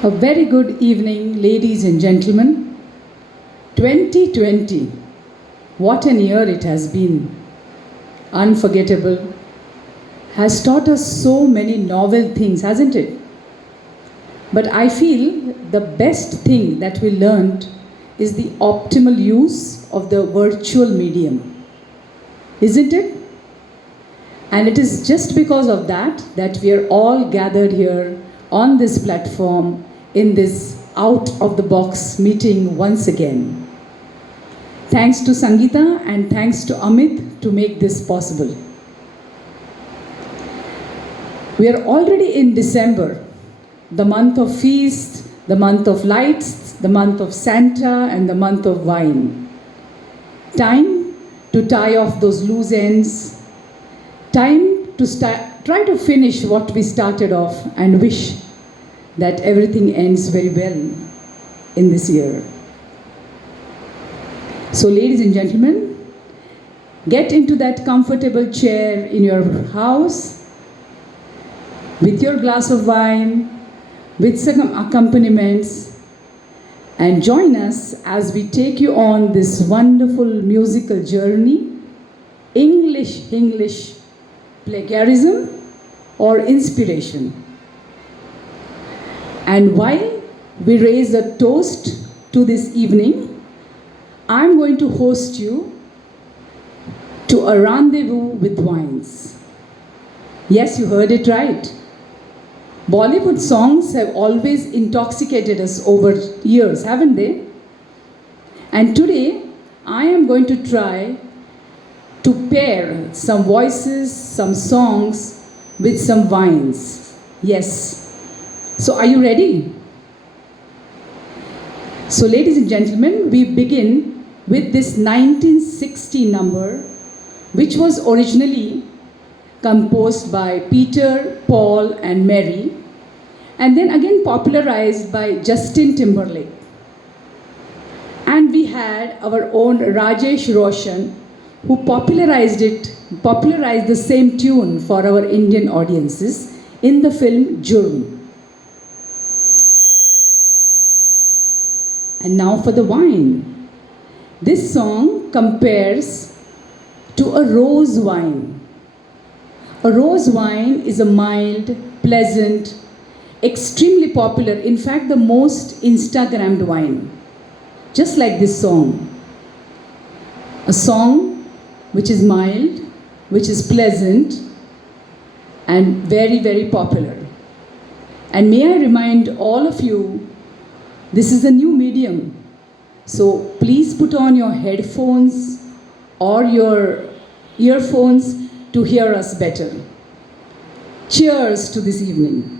A very good evening, ladies and gentlemen. 2020, what an year it has been. Unforgettable. Has taught us so many novel things, hasn't it? But I feel the best thing that we learned is the optimal use of the virtual medium. Isn't it? And it is just because of that that we are all gathered here on this platform in this out of the box meeting once again. Thanks to Sangeeta and thanks to Amit to make this possible. We are already in December, the month of feast, the month of lights, the month of Santa, and the month of wine. Time to tie off those loose ends. Time to try to finish what we started off and wish that everything ends very well in this year. So, ladies and gentlemen, get into that comfortable chair in your house with your glass of wine, with some accompaniments, and join us as we take you on this wonderful musical journey, English, plagiarism or inspiration. And while we raise a toast to this evening, I'm going to host you to a rendezvous with wines. Yes, you heard it right. Bollywood songs have always intoxicated us over years, haven't they? And today, I am going to try to pair some voices, some songs with some wines. Yes. So are you ready? So ladies and gentlemen, we begin with this 1960 number, which was originally composed by Peter, Paul, and Mary, and then again popularized by Justin Timberlake. And we had our own Rajesh Roshan, who popularized the same tune for our Indian audiences in the film Jurm. And now for the wine. This song compares to a rose wine. A rose wine is a mild, pleasant, extremely popular, in fact the most Instagrammed wine. Just like this song. A song which is mild, which is pleasant, and very, very popular. And may I remind all of you, this is a new medium. So please put on your headphones or your earphones to hear us better. Cheers to this evening.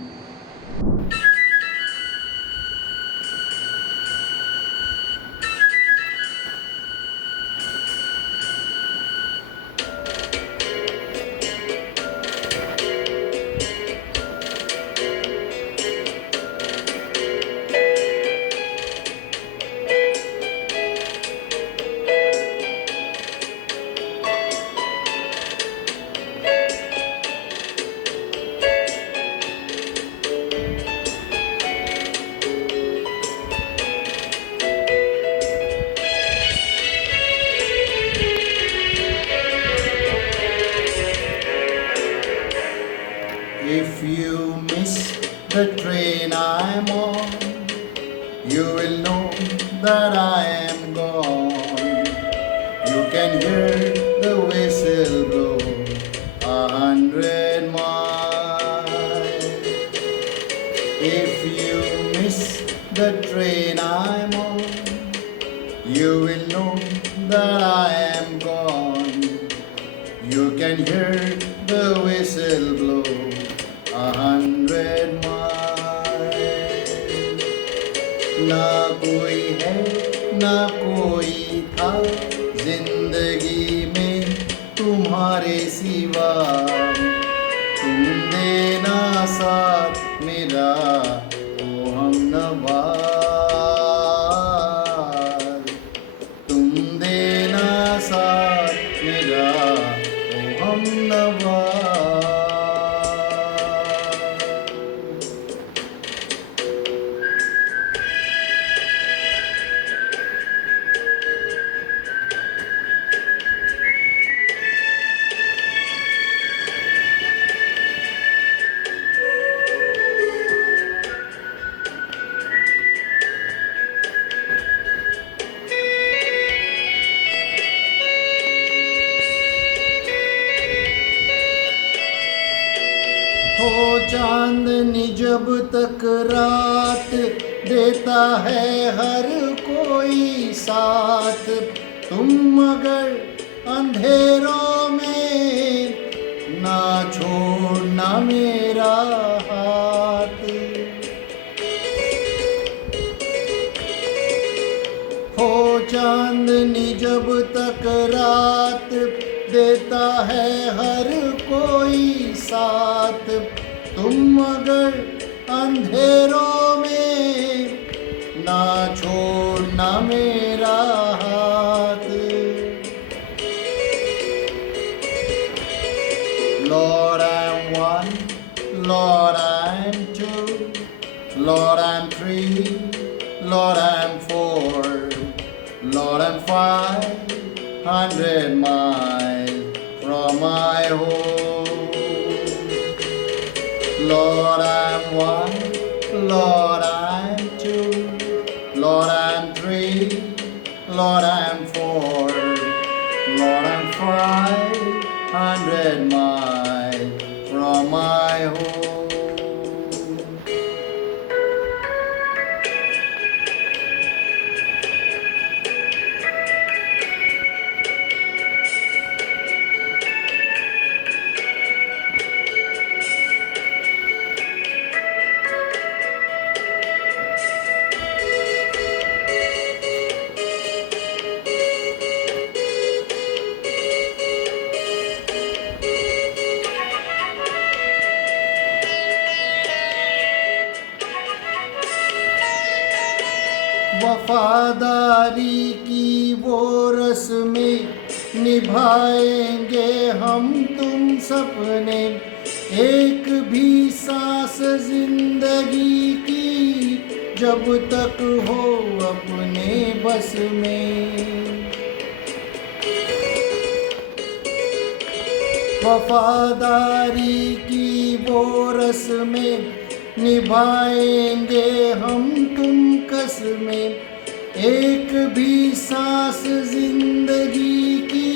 If you miss the train I'm on, you will know that I am gone. You can hear the whistle blow 100 miles. If you miss the train I'm on, you will know that I am gone. You can hear the whistle blow 100 miles. ना कोई है ना कोई था जिंदगी में तुम्हारे सिवा, तुम देना साथ मेरा ओ हमनवा, तुम देना साथ मेरा ओ हमनवा. जब तक रात देता है हर कोई साथ, तुम मगर अंधेरों में ना छोड़ना मेरा हाथ। हो चांदनी जब तक रात देता है हर कोई साथ, तुम मगर अंधेरों में ना छोड़ना मेरा हाथ। Lord, I'm one, Lord, I'm two, Lord, I'm three, Lord, I'm four, Lord, I'm 500 miles from my home. Lord, I'm one, Lord, I'm two, Lord, I'm three, Lord, I'm four, Lord, I'm 500 miles from my home. वफादारी की वो रस्में निभाएंगे हम तुम सपने, एक भी सांस जिंदगी की जब तक हो अपने बस में। वफादारी की वो रस्में निभाएंगे हम तुम कसमें, एक भी सांस जिंदगी की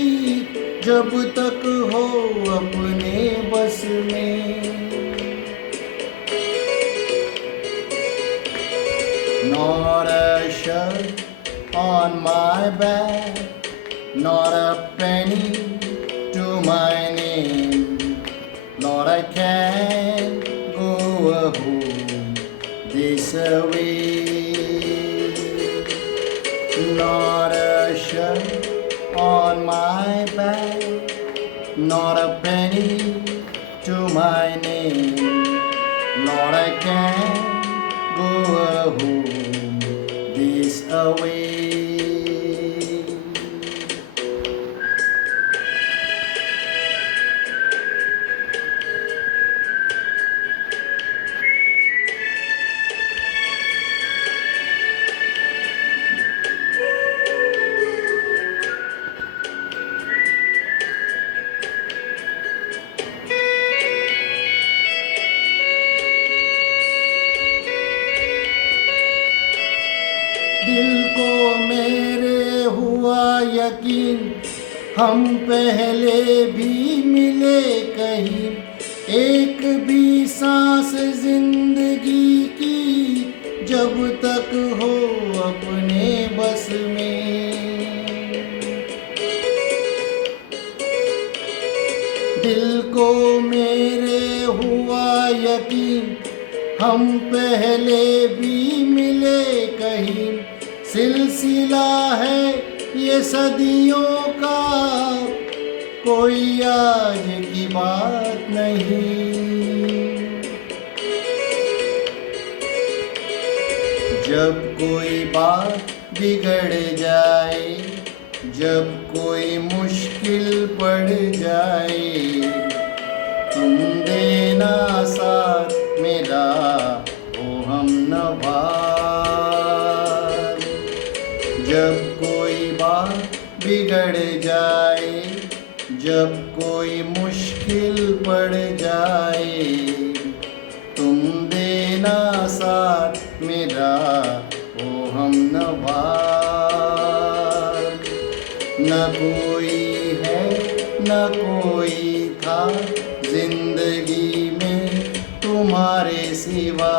जब तक हो अपने बस में। Not a shirt on my back, not a penny to my name, Lord, I can't go home this way. Not a shirt on my back, not a penny to my name, Lord, I can't go home this away. दिल को मेरे हुआ यकीन, हम पहले भी मिले कहीं, एक भी सांस जिंदगी की जब तक हो अपने बस में। दिल को मेरे हुआ यकीन, हम पहले भी मिले कहीं, सिलसिला है ये सदियों का, कोई आज की बात नहीं। जब कोई बात बिगड़ जाए, जब कोई मुश्किल पड़ जाए, तुम देना साथ मेरा ओ हमनवा। जब कोई बात बिगड़ जाए, जब कोई मुश्किल पड़ जाए, तुम देना साथ मेरा ओ हमनवा। न कोई है न कोई था जिंदगी में तुम्हारे सिवा,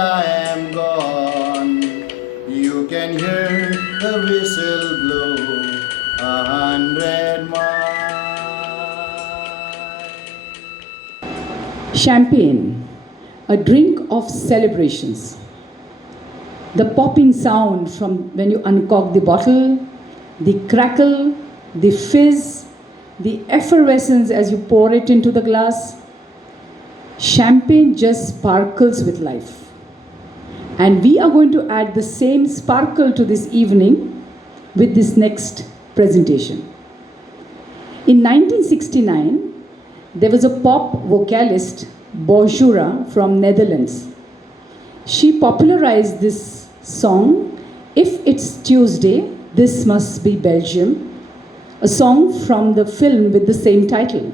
I am gone. You can hear the whistle blow 100 miles. Champagne, a drink of celebrations. The popping sound from when you uncork the bottle, the crackle, the fizz, the effervescence as you pour it into the glass. Champagne just sparkles with life. And we are going to add the same sparkle to this evening with this next presentation. In 1969, there was a pop vocalist, Bojura from Netherlands. She popularized this song, If It's Tuesday, This Must Be Belgium, a song from the film with the same title.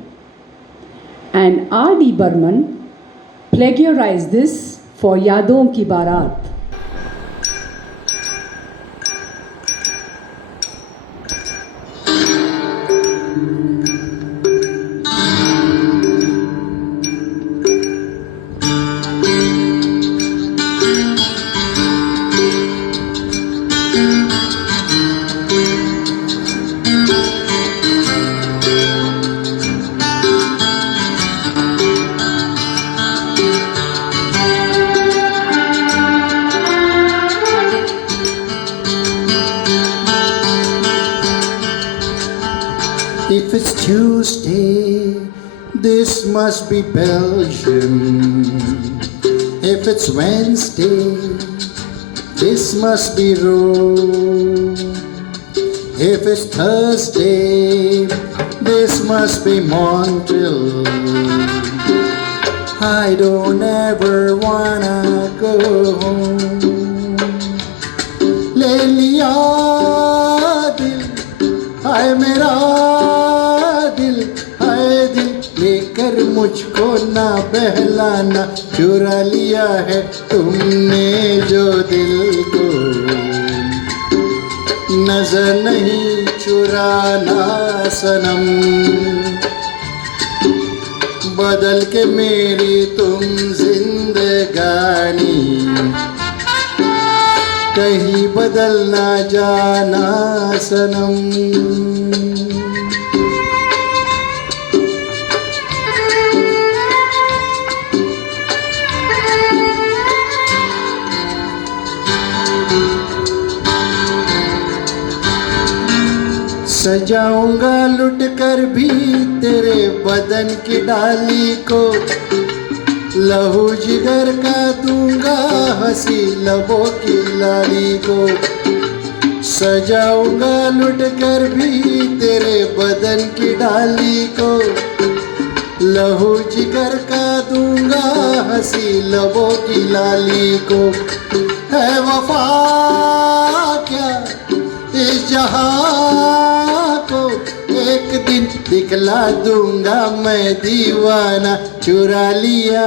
And R.D. Burman plagiarized this for Yadon Ki Barat. If it's Tuesday, this must be Belgium. If it's Wednesday, this must be Rome. If it's Thursday, this must be Montreal. I don't ever wanna go home. ले लिया दिल, हाय मेरा दिल, हाय दिल, लेकर मुझको ना बहलाना, चुरा लिया है तुमने जो दिल को, नजर नहीं चुराना सनम, बदल के मेरी तुम जिंदगानी, कहीं बदल ना जाना सनम. सजाऊंगा लुट कर भी तेरे बदन की डाली को, लहू जिगर का दूंगा हंसी लबों की लाली को. सजाऊंगा लुट कर भी तेरे बदन की डाली को, लहू जिगर का दूंगा हंसी लबों की लाली को. है वफा क्या इस जहां को, एक दिन दिखला दूंगा मैं दीवाना, चुरा लिया.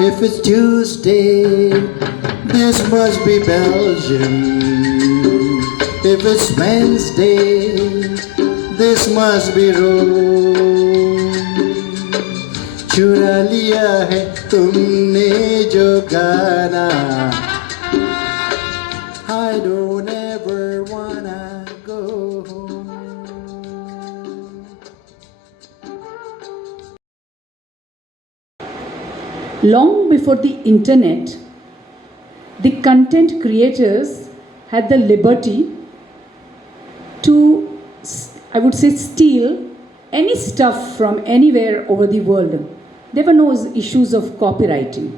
If it's Tuesday, this must be Belgium. If it's Wednesday, this must be Rome. चुरा लिया है तुमने जो गाना, I don't ever wanna go home. Long before the internet, the content creators had the liberty to, I would say, steal any stuff from anywhere over the world. There were no issues of copywriting.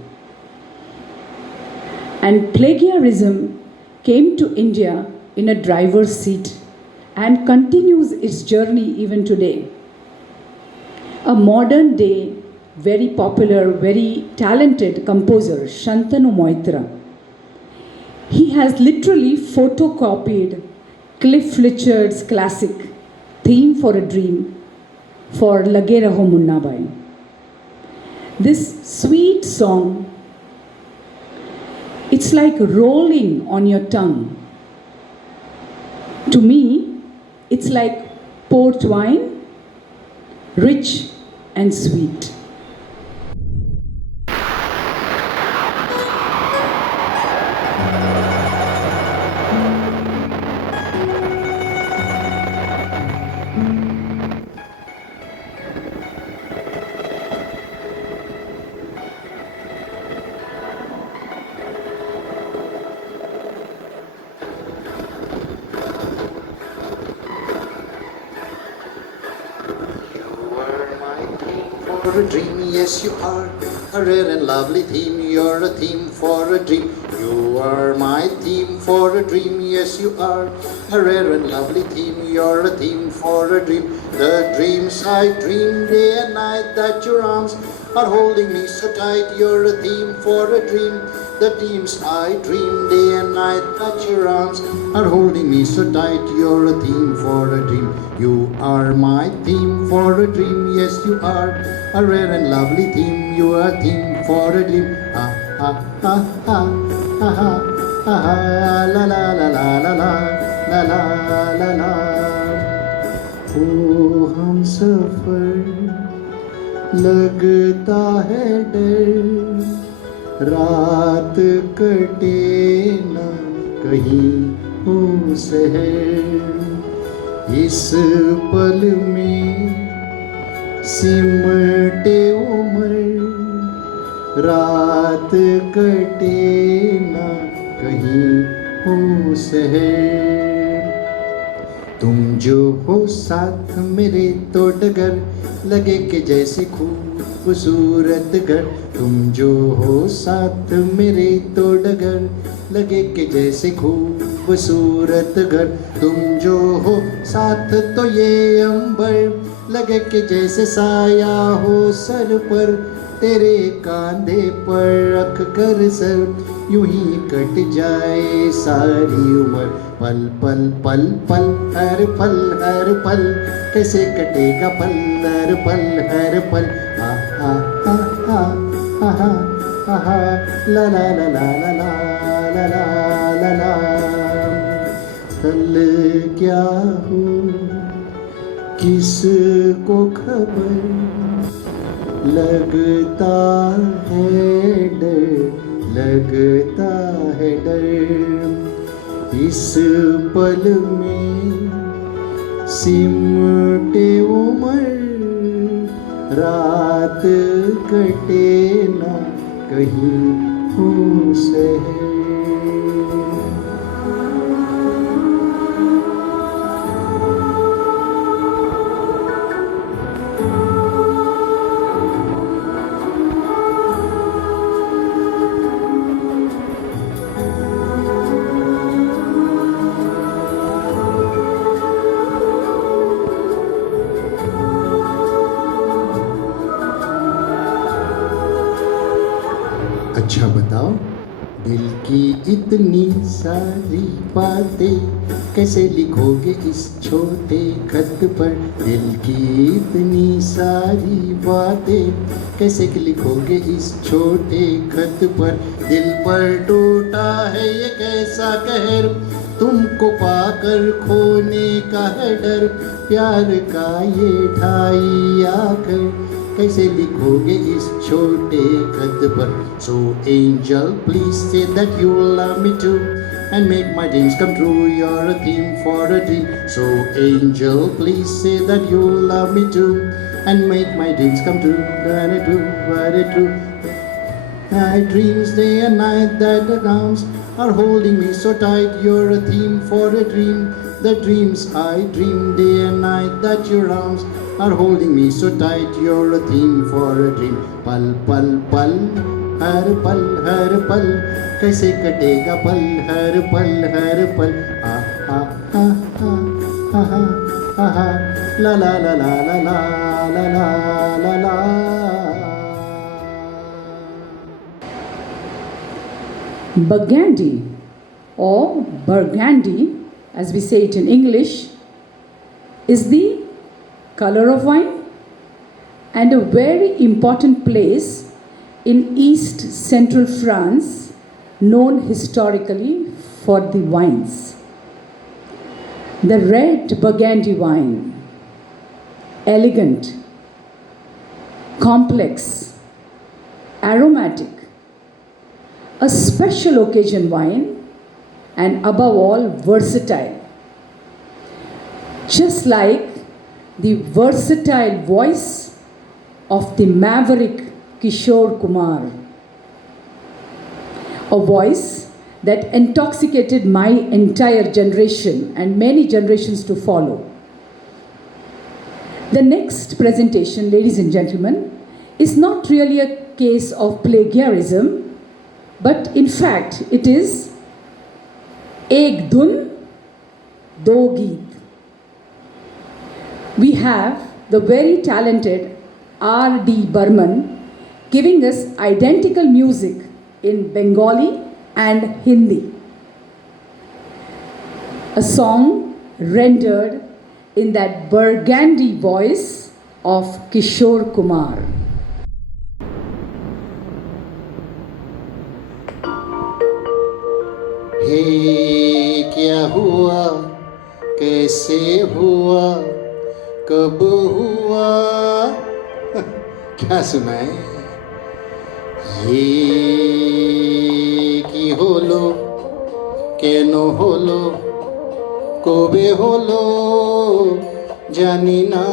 And plagiarism came to India in a driver's seat and continues its journey even today. A modern day, very popular, very talented composer, Shantanu Moitra, he has literally photocopied Cliff Richard's classic Theme for a Dream for Lage Raho Munna Bhai. This sweet song, it's like rolling on your tongue. To me, it's like port wine, rich and sweet. for a dream, yes you are. A rare and lovely theme, you're a theme for a dream. You are my theme for a dream, yes you are. A rare and lovely theme, you're a theme for a dream. The dreams I dream day and night, that your arms are holding me so tight. You're a theme for a dream. The dreams I dream day and night, that your arms are holding me so tight. You're a theme for a dream. You are my theme for a dream, yes you are. A rare and lovely theme, you are a theme for a dream. Ah ah ah ah ah ah ah la la la la la la la la la la. ओ हम सफर लगता है डर, रात कटे न कहीं हो शहर। इस पल में सिमटे उम्र, रात कटे न कहीं हो शहर। तुम जो हो साथ मेरे तो डगर लगे कि जैसे खूबसूरत घर। तुम जो हो साथ मेरे तो डगर लगे कि जैसे खूबसूरत घर। तुम जो हो साथ तो ये अंबर लगे कि जैसे साया हो सर पर। तेरे कांधे पर रख कर सर यूं ही कट जाए सारी उम्र। पल पल पल पल हर पल कैसे कटेगा पल हर पल। आ आ आ आ आ आ आ ला ला ला ला ला ला ला ला ला। कल क्या हो किसको खबर, लगता है डर, लगता है डर। इस पल में सिमटे उम्र, रात कटे ना कहीं हो शहर। अच्छा बताओ, दिल की इतनी सारी बातें कैसे लिखोगे इस छोटे खत पर। दिल की इतनी सारी बातें कैसे लिखोगे इस छोटे खत पर। दिल पर टूटा है ये कैसा कहर, तुमको पाकर खोने का है डर। प्यार का ये ढाई आकर कैसे लिखोगे इस छोटे खत पर। So angel, please say that you will love me too and make my dreams come true. You're a theme for a dream. So angel, please say that you will love me too and make my dreams come true. Very true, very true. My dreams day and night, that the arms are holding me so tight. You're a theme for a dream. The dreams I dream day and night, that your arms are holding me so tight. You're a theme for a dream. पल पल पल हर पल कैसे कटेगा पल हर पल। आ आ आ आ आ आ ला ला ला ला ला ला ला ला ला। Burgundy or Burgundy, as we say it in English, is the color of wine and a very important place in East Central France, known historically for the wines. The red Burgundy wine, elegant, complex, aromatic, a special occasion wine, and above all, versatile. Just like the versatile voice of the maverick Kishore Kumar, a voice that intoxicated my entire generation and many generations to follow. The next presentation, ladies and gentlemen, is not really a case of plagiarism, but in fact it is Ek Dhun Do Geet. We have the very talented R.D. Burman giving us identical music in Bengali and Hindi. A song rendered in that burgundy voice of Kishore Kumar. हे क्या हुआ, कैसे हुआ, कब हुआ, क्या सुनाए ये কি হলো, কেন হলো, কবে হলো জানি না,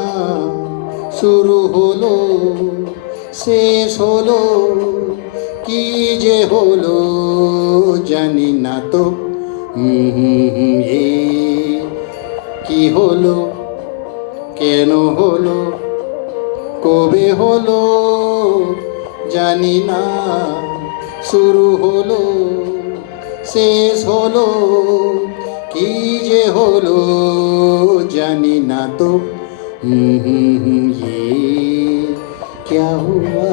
শুরু হলো শেষ হলো কি যে হলো জানি না তো এ কি হলো, কেন হলো, কবে হলো জানি না, শুরু হলো শেষ হলো কি যে হলো জানি না তো ये क्या हुआ।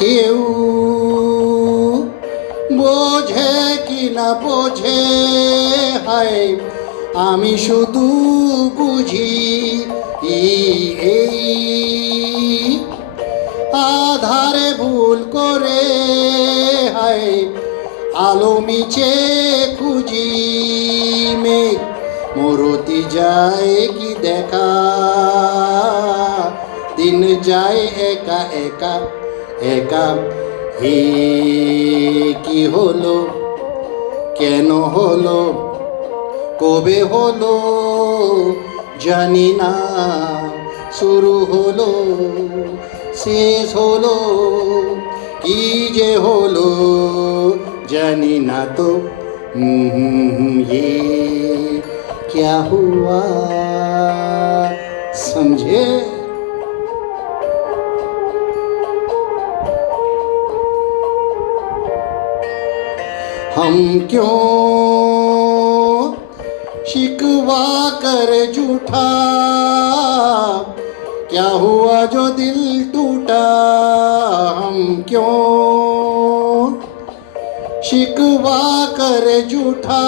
কেউ বোঝে কি না বোঝে, হায় আমি শুধু বুঝি এই আধারে ভুল করে, হায় আলো মিছে খুঁজি, মেঘ মরতি যায় কি দেখা, দিন যায় একা একা একা, হে কি হলো, কেন হলো, কবে হলো জানি না, শুরু হলো শেষ হলো কি যে হলো জানি না তো ये क्या हुआ, समझे। हम क्यों शिकवा कर झूठा, क्या हुआ जो दिल टूटा, हम क्यों शिकवा कर झूठा,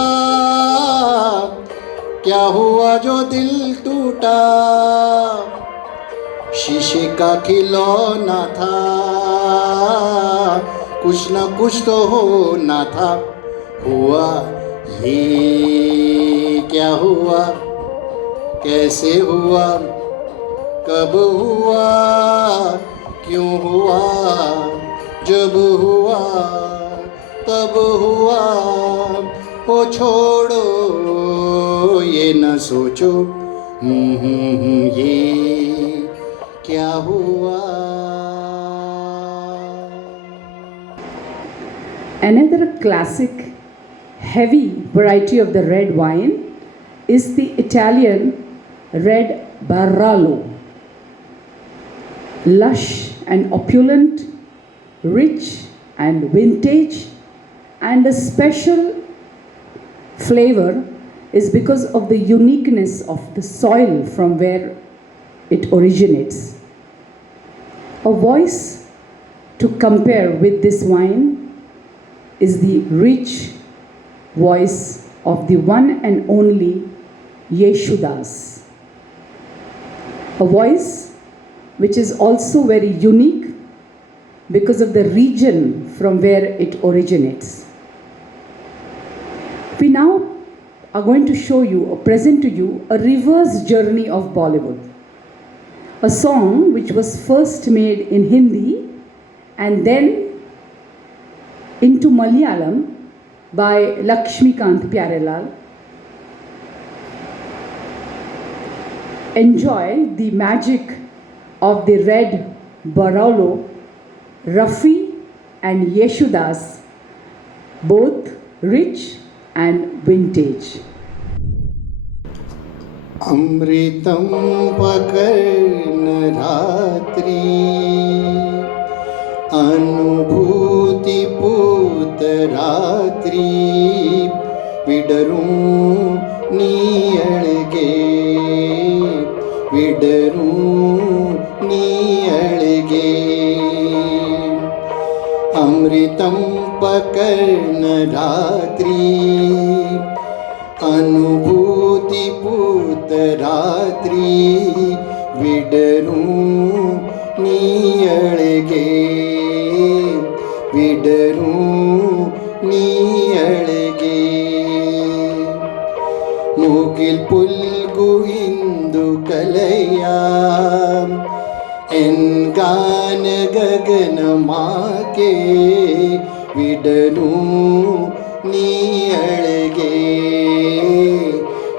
क्या हुआ जो दिल टूटा, शीशे का खिलौना था, कुछ न कुछ तो होना था, हुआ ये क्या हुआ, कैसे हुआ, कब हुआ, क्यों हुआ, जब हुआ तब हुआ, वो छोड़ो ये न सोचो ये क्या हुआ। Another classic heavy variety of the red wine is the Italian red Barolo. Lush and opulent, rich and vintage, and the special flavor is because of the uniqueness of the soil from where it originates. A voice to compare with this wine is the rich voice of the one and only Yeshudas. A voice which is also very unique because of the region from where it originates. We now are going to show you or present to you a reverse journey of Bollywood. A song which was first made in Hindi and then into Malayalam by Lakshmikant Pyarelal. enjoy the magic of the red Barolo, Rafi and Yeshudas, both rich and vintage. अमृतं पकर्ण रात्रि अनुभूतिपूत रात्रि विडरूं ನೀಯಳ್ಗೆ ವಿಡರೂ ನೀಯಳ್ಗೆ ಅಮೃತಂ ಪಕರ್ಣ ರಾತ್ರಿ ಅನುಭೂತಿಪೂತ ರಾತ್ರಿ ವಿಡರೂ ನೀಯಳ್ಗೆ ವಿಡರೂ ನೀಯಳ್ಗೆ ಮೂಗಿಲ್ ಪುಲ್ಗು ಇಂದು ಕಲೆಯ ಎನ್ಗಾನ ಗಗನ ಮಾಕೆ ವಿಡರೂ ನೀಯಳ್ಗೆ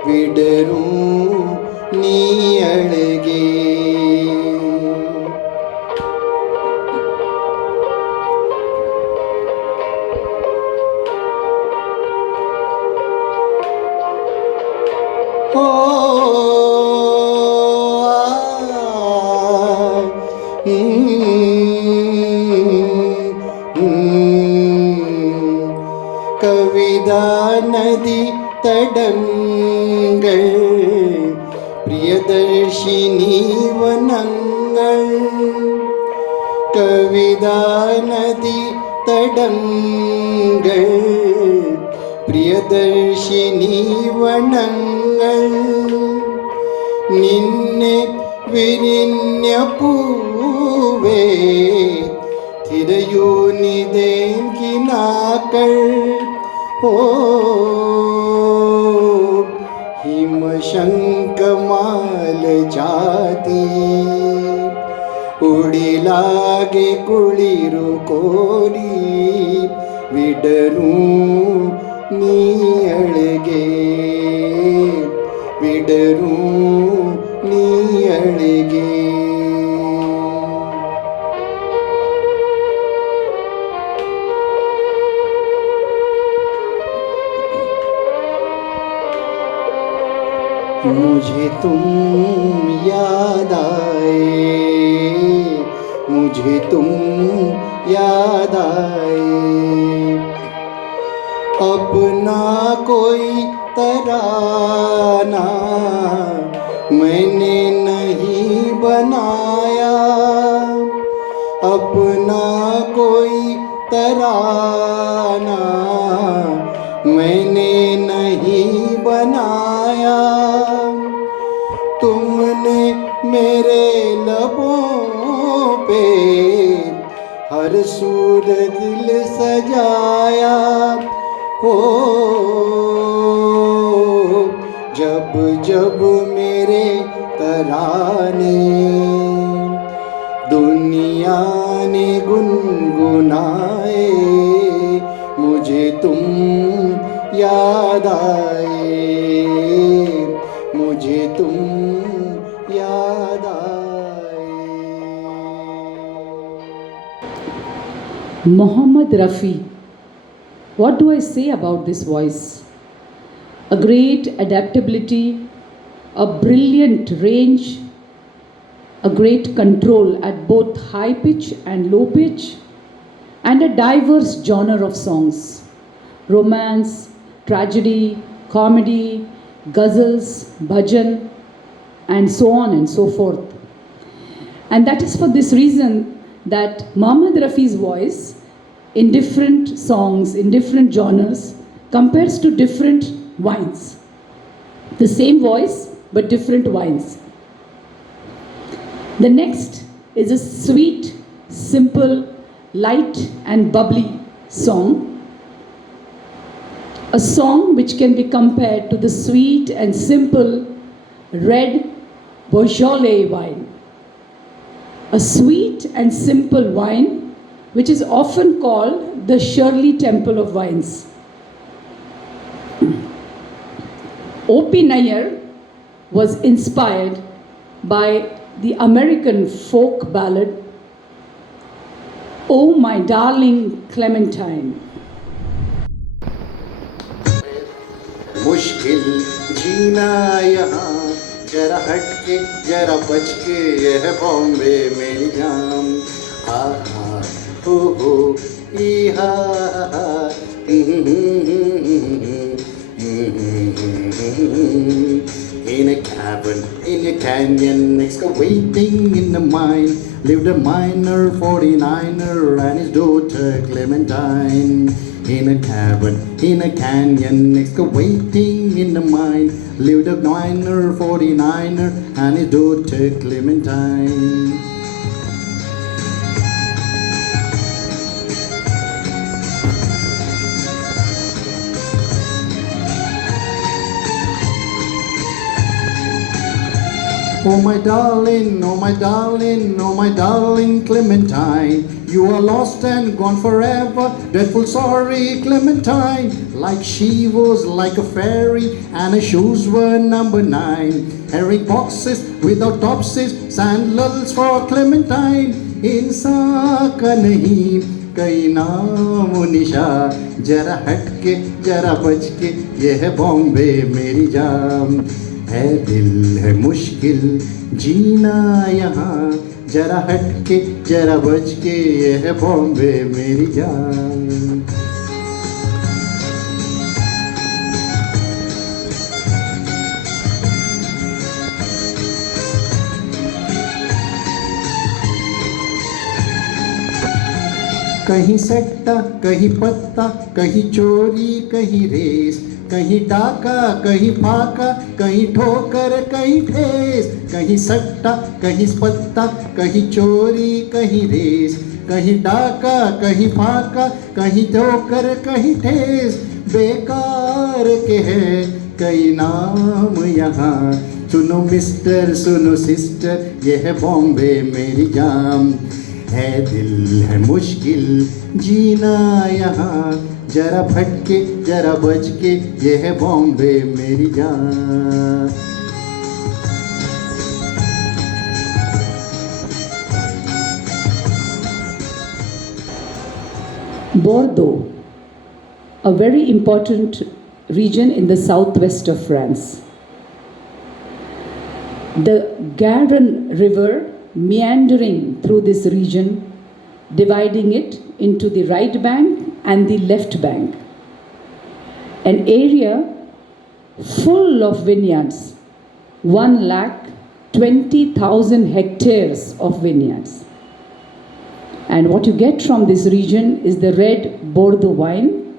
ವಿಡರೂ ನೀಯಳ್ಗೆ ಓ கவிதா நதி தடங்கள் பிரியதர்ஷினி வனங்கள் கவிதா நதி தடங்கள் பிரியதர்ஷினி வனங்கள் നിന്നെ വിരിഞ്ഞ പൂവേ തിരയൂനിതേങ്കിനാക്കൾ ഓ ಹಿಮಶಂಕಮಾಲ ಜಾತಿ ಉಡಿಲಾಗೆ ಕುಳಿರು ಕೋರಿ ವಿಡರೂ ನೀಯಳ್ಗೆ ವಿಡರೂ ನೀಯಳ್ಗೆ मुझे तुम याद आए मुझे तुम याद आए अपना कोई तराना मैंने नहीं बनाया अपना कोई तराना मैंने नहीं बनाया तुमने मेरे लबों पे हर सूर दिल सजाया हो जब जब मेरे तराने दुनिया ने गुनगुनाए मुझे तुम याद आए मुझे तुम याद आए Mohammed Rafi. What do I say about this voice? A great adaptability, a brilliant range, a great control at both high pitch and low pitch, and a diverse genre of songs. Romance, tragedy, comedy, ghazals, bhajan, and so on and so forth. And that is for this reason that Mohammed Rafi's voice in different songs, in different genres, compares to different wines. The same voice, but different wines. The next is a sweet, simple, light and bubbly song. A song which can be compared to the sweet and simple red Beaujolais wine. A sweet and simple wine which is often called the Shirley Temple of Wines. O.P. Nair was inspired by the American folk ballad, Oh My Darling Clementine. मुश्किल जीना यहाँ, जरा हट के जरा बच के, यह बॉम्बे मेरी जान। हा हा हो ई हा हा, in a cabin in a canyon, excavating in the mine, lived a miner 49er and his daughter Clementine. In a cabin in a canyon, excavating in the mine, lived a miner 49er and his daughter Clementine. Oh my darling, oh my darling, oh my darling Clementine, you are lost and gone forever, dreadful sorry Clementine. Like she was like a fairy and her shoes were number 9. Herring boxes without topses, sandals for Clementine. इंसान का नहीं कई नाम निशा, जरा हट के जरा बच के, ये है बॉम्बे मेरी जान। है दिल है मुश्किल जीना यहाँ, जरा हट के जरा बच के, ये है बॉम्बे मेरी जान। कहीं सट्टा कहीं पत्ता, कहीं चोरी कहीं रेस, कहीं डाका कहीं फाका, कहीं ठोकर कहीं ठेस। कहीं सट्टा कहीं पत्ता, कहीं चोरी कहीं रेस, कहीं डाका कहीं फाका, कहीं ठोकर कहीं ठेस। बेकार के है कई नाम यहाँ, सुनो मिस्टर सुनो सिस्टर, ये है बॉम्बे मेरी जान। है दिल है मुश्किल जीना यहाँ, जरा भटके जरा बच के, ये है बॉम्बे मेरी जान। Bordeaux, a very important region in the southwest of France. The Garonne River meandering through this region, dividing it into the right bank and the left bank. An area full of vineyards, 1,20,000 hectares of vineyards. And what you get from this region is the red Bordeaux wine,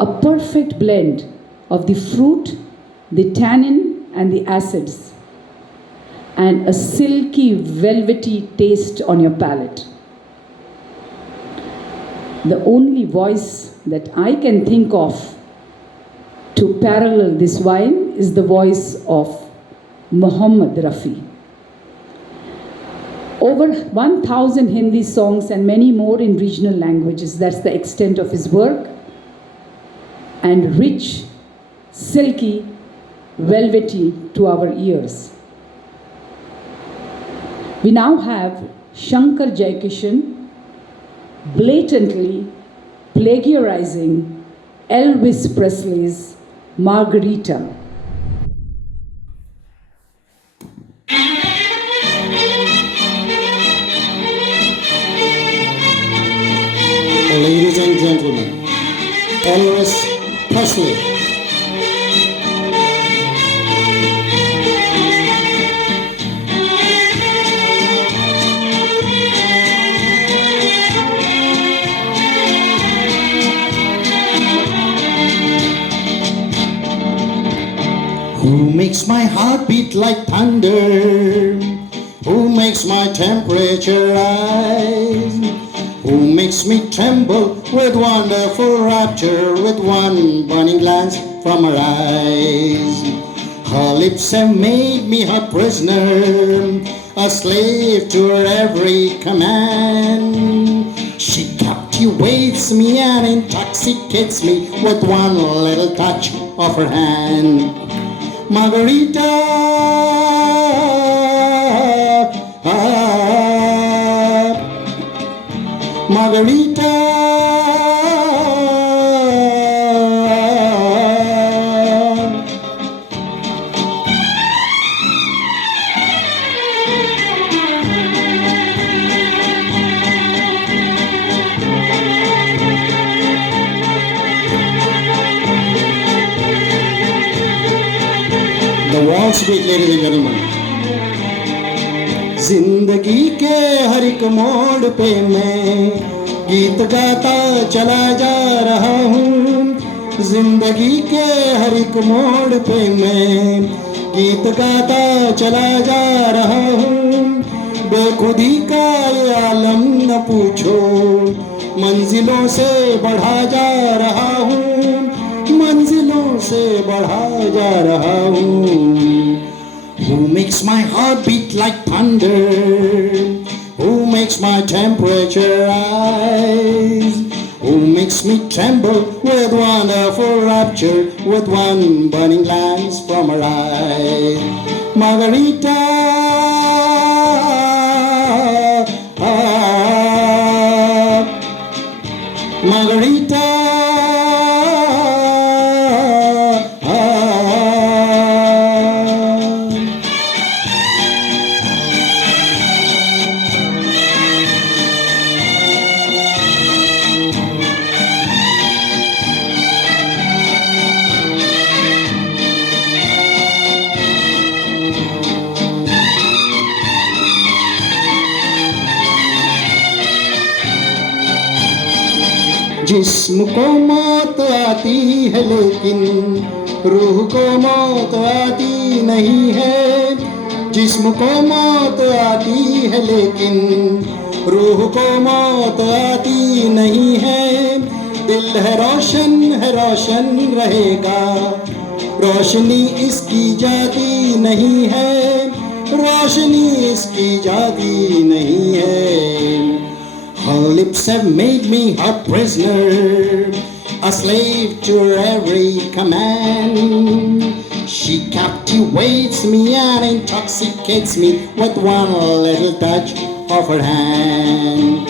a perfect blend of the fruit, the tannin and the acids, and a silky, velvety taste on your palate. The only voice that I can think of to parallel this wine is the voice of Mohammed Rafi. Over 1,000 Hindi songs and many more in regional languages. That's the extent of his work. And rich, silky, velvety to our ears. We now have Shankar Jaikishan blatantly plagiarizing Elvis Presley's Margarita. Ladies and gentlemen, Elvis Presley. Who makes my heart beat like thunder? Who makes my temperature rise? Who makes me tremble with wonderful rapture, with one burning glance from her eyes? Her lips have made me her prisoner, a slave to her every command. She captivates me and intoxicates me with one little touch of her hand. Margarita, Margarita. The waltz beat, ladies and gentlemen. जिंदगी के हर एक मोड़ पे मैं गीत गाता चला जा रहा हूँ। जिंदगी के हर एक मोड़ पे मैं गीत गाता चला जा रहा हूँ। बेखुदी का ये आलम न पूछो, मंजिलों से बढ़ा जा रहा हूँ, मंजिलों से बढ़ा जा रहा हूँ। Who makes my heart beat like thunder? Who makes my temperature rise? Who makes me tremble with wonderful rapture, with one burning glance from her eyes? Margarita, Margarita. 'जिस्म को मौत आती है लेकिन रूह को मौत आती नहीं है। जिस्म को मौत आती है लेकिन रूह को मौत आती नहीं है। दिल है रोशन रहेगा, रोशनी इसकी जाती नहीं है, रोशनी इसकी जाती नहीं है। Her lips have made me her prisoner, a slave to her every command. She captivates me and intoxicates me with one little touch of her hand.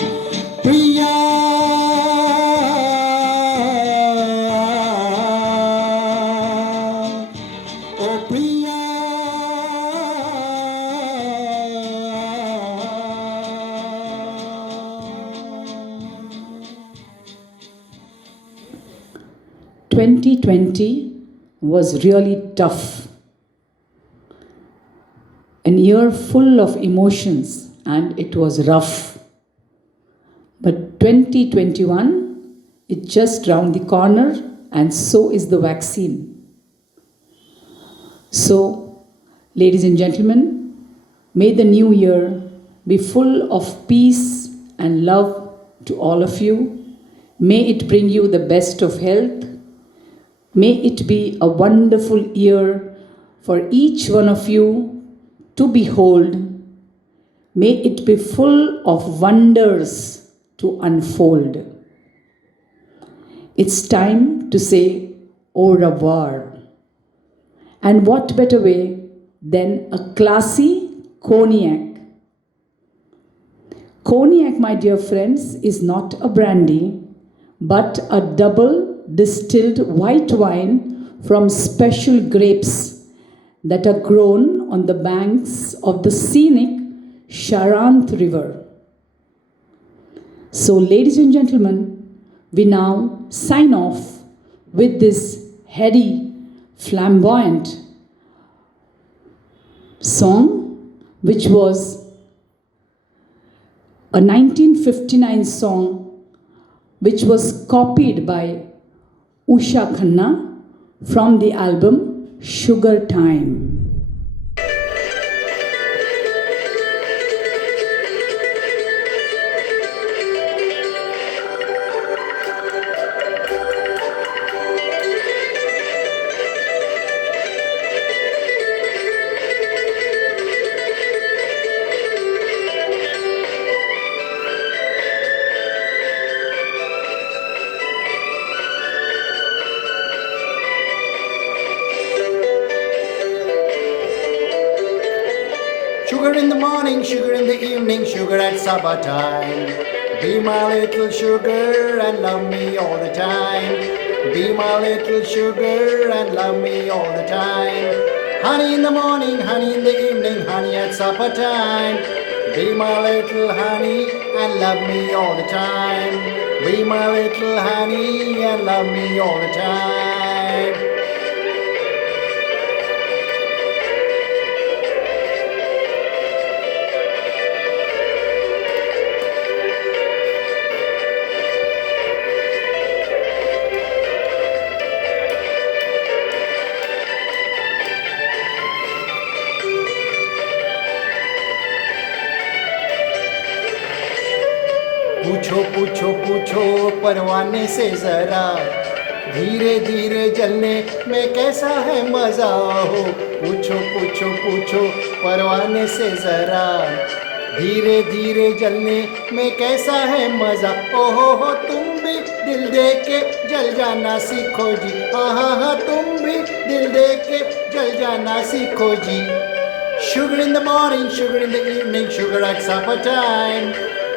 Priya, oh Priya. 2020 was really tough. An year full of emotions, and it was rough. But 2021 is just round the corner, and so is the vaccine. So, ladies and gentlemen, may the new year be full of peace and love to all of you. May it bring you the best of health. May it be a wonderful year for each one of you to behold. May it be full of wonders to unfold. It's time to say au revoir. And what better way than a classy cognac? Cognac, my dear friends, is not a brandy, but a double distilled white wine from special grapes that are grown on the banks of the scenic Charente River. So, ladies and gentlemen, we now sign off with this heady, flamboyant song, which was a 1959 song which was copied by Usha Khanna from the album Sugar Time. Sugar in the morning, sugar in the evening, sugar at supper time. Be my little sugar and love me all the time. Be my little sugar and love me all the time. Honey in the morning, honey in the evening, honey at supper time. Be my little honey and love me all the time. Be my little honey and love me all the time. पूछो पूछो पूछो परवाने से जरा, धीरे धीरे जलने में कैसा है मजा हो। पूछो पूछो पूछो परवाने से जरा, धीरे धीरे जलने में कैसा है मजा। ओहो हो तुम भी दिल दे के जल जाना सीखो जी। हाँ तुम भी दिल दे के जल जाना सीखो जी। Sugar in the morning, sugar in the evening, sugar at supper time.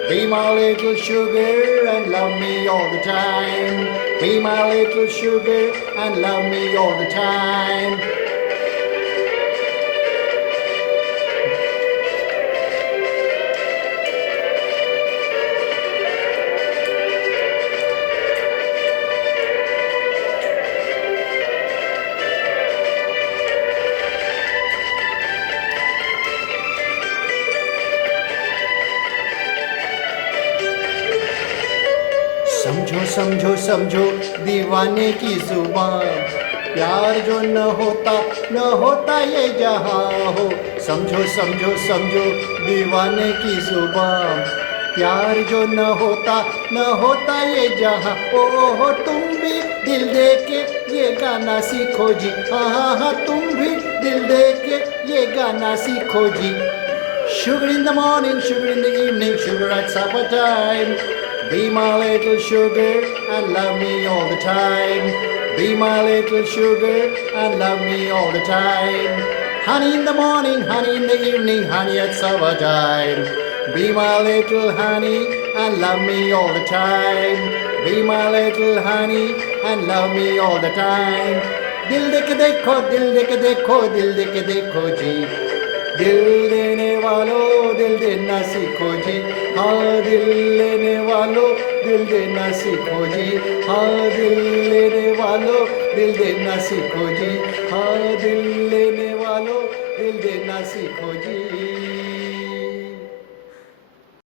Be my little sugar and love me all the time. Be my little sugar and love me all the time. समझो समझो समझो दीवाने की जुबान, प्यार जो न होता ये जहां हो। समझो समझो समझो दीवाने की जुबान, प्यार जो न होता ये जहां। ओ तुम भी दिल दे के ये गाना सीखो जी। हाँ तुम भी दिल दे के ये गाना सीखो जी। Sugar in the morning, sugar in the evening, sugar at supper time. Be my little sugar and love me all the time. Be my little sugar and love me all the time. Honey in the morning, honey in the evening, honey at supper time. Be my little honey and love me all the time. Be my little honey and love me all the time. दिल दे के देखो, दिल दे के देखो, दिल दे के देखो जी। दिल देने वालों दिल देना सीखो जी। हाँ दिल लेने वालों दिल देना सीखो जी। हाँ दिल लेने वालों दिल देना सीखो जी। हाँ दिल लेने वालों दिल देना सीखो जी।